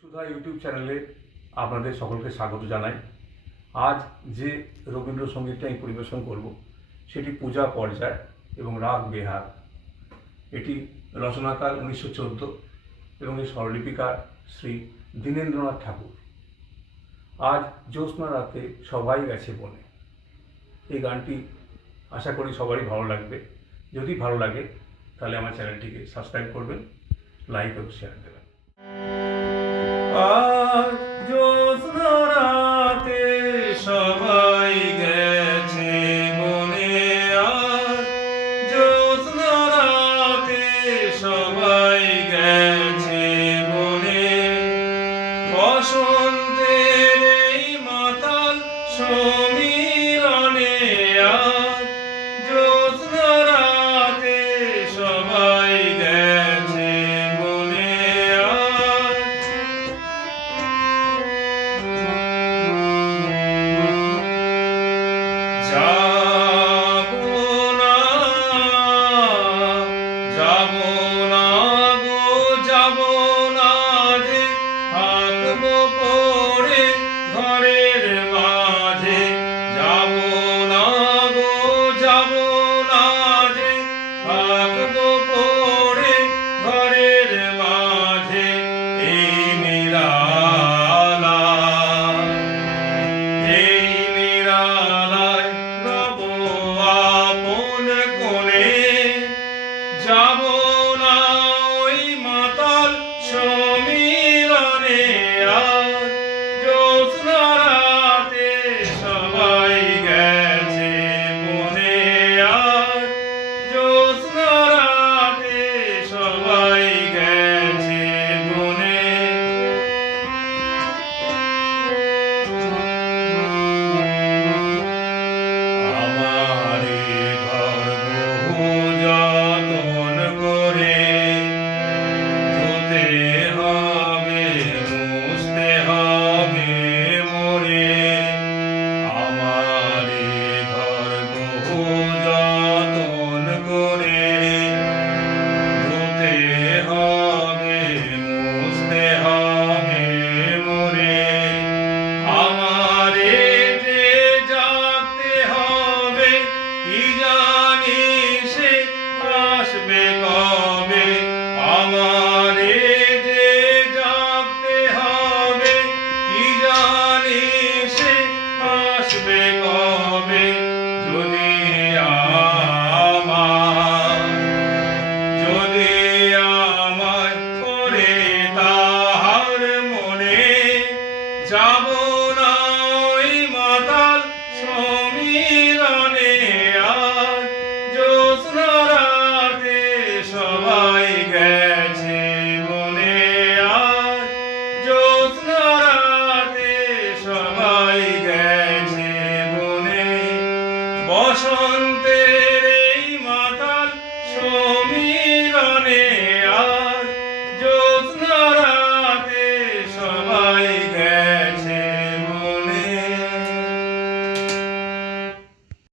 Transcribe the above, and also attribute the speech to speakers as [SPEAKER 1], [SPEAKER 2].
[SPEAKER 1] সুধা YouTube চ্যানেলে আপনাদের সকলকে স্বাগত জানাই। আজ যে রবীন্দ্রসঙ্গীতটা আমি পরিবেশন করব, সেটি পূজা পর্যায় এবং রাগ বিহার। এটি রচনাকার উনিশশো চোদ্দ এবং এর স্বরলিপিকার শ্রী দীনেন্দ্রনাথ ঠাকুর। আজ জ্যোৎস্না রাতে সবাই গেছে বনে। এই গানটি আশা করি সবারই ভালো লাগবে। যদি ভালো লাগে, তাহলে আমার চ্যানেলটিকে সাবস্ক্রাইব করবেন, লাইক এবং শেয়ার দেবেন। Ah, judgment